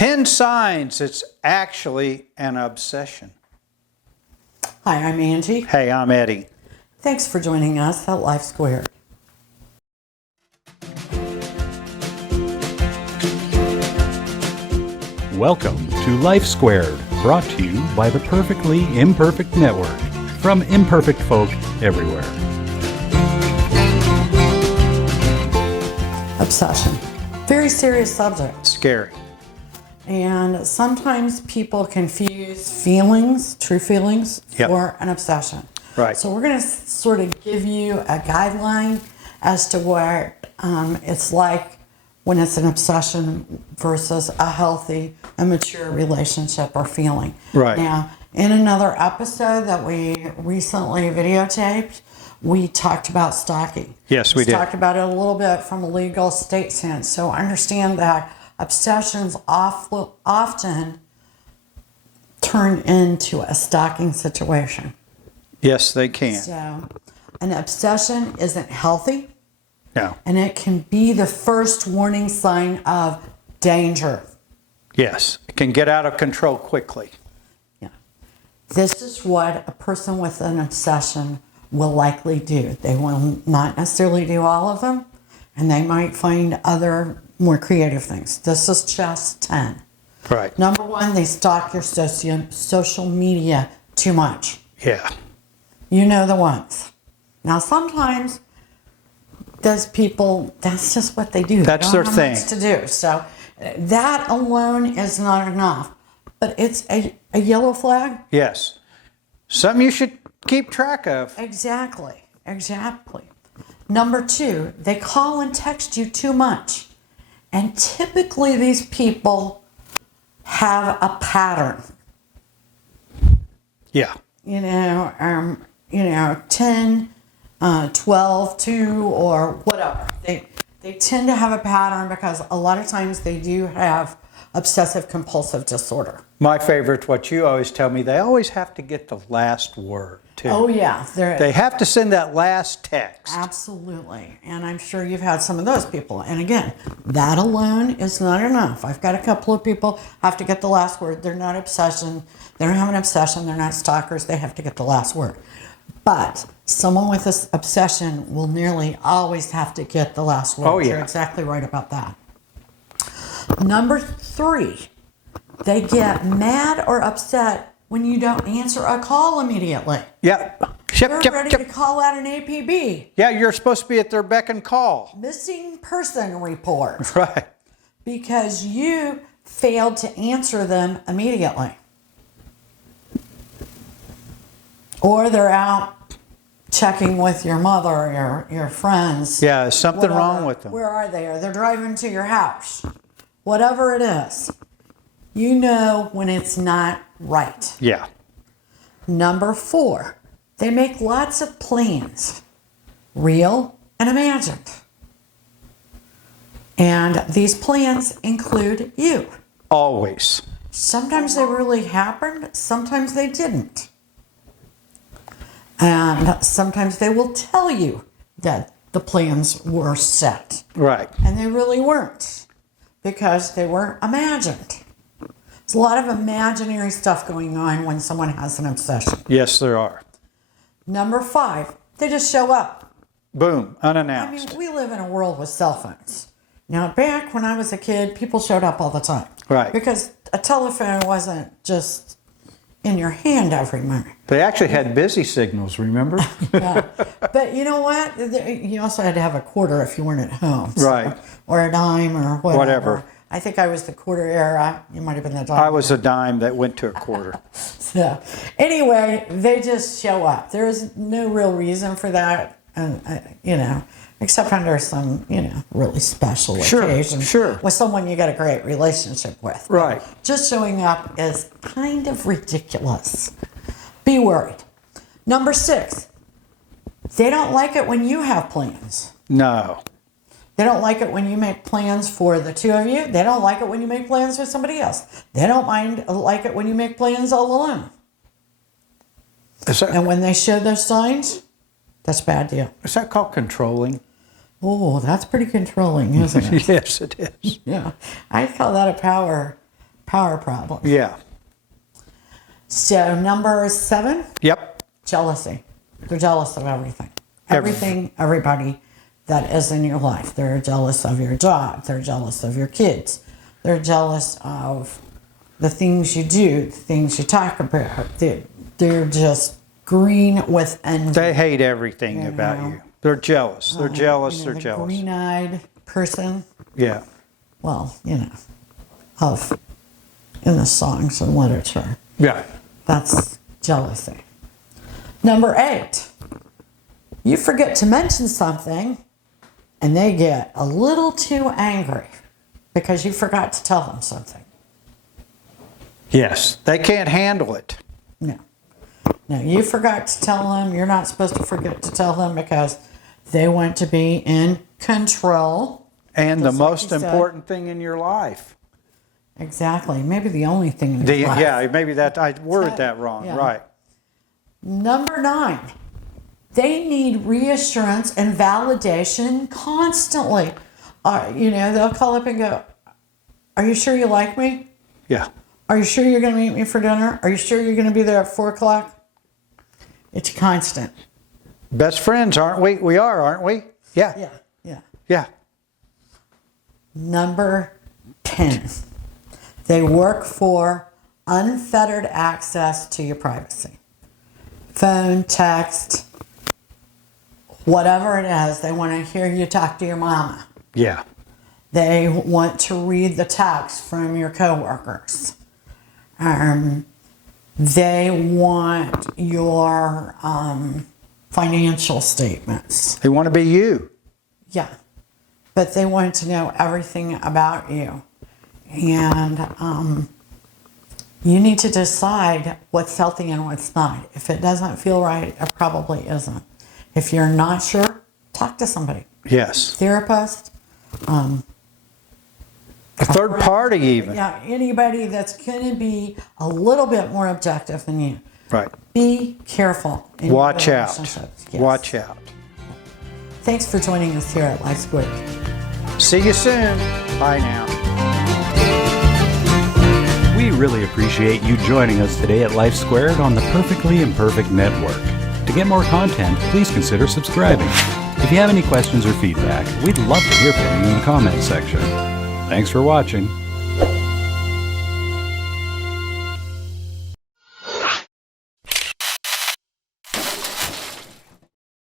10 signs it's actually an obsession. Hi, I'm Angie. Hey, I'm Eddie. Thanks for joining us at Life Squared. Welcome to Life Squared, brought to you by the Perfectly Imperfect Network, from imperfect folk everywhere. Obsession. Very serious subject. Scary. And sometimes people confuse feelings, true feelings, Yep. for an obsession. Right. So we're going to sort of give you a guideline as to what it's like when it's an obsession versus a healthy and mature relationship or feeling. Right. Now, in another episode that we recently videotaped, we talked about stalking. Yes, we did. Talked about it a little bit from a legal state sense. So understand that obsessions often turn into a stalking situation. Yes, they can. So an obsession isn't healthy, No. and it can be the first warning sign of danger. Yes, it can get out of control quickly. Yeah. This is what a person with an obsession will likely do. They will not necessarily do all of them, and they might find other more creative things. This is just 10. Right. Number one, they stalk your social media too much. Yeah. You know the ones. Now, sometimes those people, that's just what they do. That's they their don't thing. have much to do. So that alone is not enough. But it's a yellow flag. Yes. Something you should keep track of. Exactly. Number two, they call and text you too much. And typically these people have a pattern. Yeah. 10, 12, 2, or whatever. They tend to have a pattern because a lot of times they do have obsessive compulsive disorder. My favorite, what you always tell me, they always have to get the last word, too. Oh, yeah. They have to send that last text. Absolutely. And I'm sure you've had some of those people. And again, that alone is not enough. I've got a couple of people have to get the last word. They're not obsession. They don't have an obsession. They're not stalkers. They have to get the last word. But someone with this obsession will nearly always have to get the last word. Oh, yeah. You're exactly right about that. Number 3, they get mad or upset when you don't answer a call immediately. Yep. They're ready to call out an APB. Yeah, you're supposed to be at their beck and call. Missing person report. Right. Because you failed to answer them immediately. Or they're out checking with your mother or your friends. Yeah, there's something Whatever. wrong with them. Where are they? Or they're driving to your house. Whatever it is, you know when it's not right. Yeah. Number 4, they make lots of plans, real and imagined. And these plans include you. Always. Sometimes they really happened, sometimes they didn't. And sometimes they will tell you that the plans were set. Right. And they really weren't, because they were imagined. There's a lot of imaginary stuff going on when someone has an obsession. Yes, there are. Number 5, they just show up. Boom. I Unannounced. mean, we live in a world with cell phones. Now, back when I was a kid, people showed up all the time. Right. Because a telephone wasn't just in your hand every minute. They actually had busy signals, remember? Yeah. But you know what? You also had to have a quarter if you weren't at home. So, Right. Or a dime or whatever. Whatever. I think I was the quarter era. You might have been the dime. I was a dime that went to a quarter. So, anyway, they just show up. There is no real reason for that, except under some, really special occasions. Sure. With someone you got a great relationship with. Right. Just showing up is kind of ridiculous. Be worried. Number 6, they don't like it when you have plans. No. They don't like it when you make plans for the two of you. They don't like it when you make plans with somebody else. They don't like it when you make plans all alone. And when they show those signs, that's a bad deal. Is that called controlling? Oh, that's pretty controlling, isn't it? Yes, it is. Yeah. I call that a power power problem. Yeah. So number 7, Yep. jealousy. They're jealous of everything. Everything. Everybody that is in your life. They're jealous of your job. They're jealous of your kids. They're jealous of the things you do, the things you talk about. They're just green with envy. They hate everything You about know. you. They're jealous. They're jealous. You know, They're the jealous. green-eyed person. Yeah. Well, of in the songs and literature. Yeah. That's jealousy. Number 8, you forget to mention something and they get a little too angry because you forgot to tell them something. Yes. They can't handle it. No, you forgot to tell them. You're not supposed to forget to tell them because they want to be in control. And the Just like most you said. important thing in your life. Exactly. Maybe the only thing in your life. Yeah, maybe that I worded that wrong. Yeah. Right. Number 9, they need reassurance and validation constantly. They'll call up and go, "Are you sure you like me? Yeah. Are you sure you're going to meet me for dinner? Are you sure you're going to be there at 4 o'clock?" It's constant. Best friends, aren't we? We are, aren't we? Yeah. Yeah. Number 10, they work for unfettered access to your privacy. Phone, text, whatever it is, they want to hear you talk to your mama. Yeah. They want to read the text from your coworkers. They want your financial statements. They want to be you. Yeah. But they want to know everything about you. And you need to decide what's healthy and what's not. If it doesn't feel right, it probably isn't. If you're not sure, talk to somebody. Yes. Therapist. A third party even. Yeah, anybody that's going to be a little bit more objective than you. Right. Be careful. In your Watch out. relationships. Yes. Watch out. Thanks for joining us here at Life Squared. See you soon. Bye now. We really appreciate you joining us today at Life Squared on the Perfectly Imperfect Network. To get more content, please consider subscribing. If you have any questions or feedback, we'd love to hear from you in the comments section. Thanks for watching.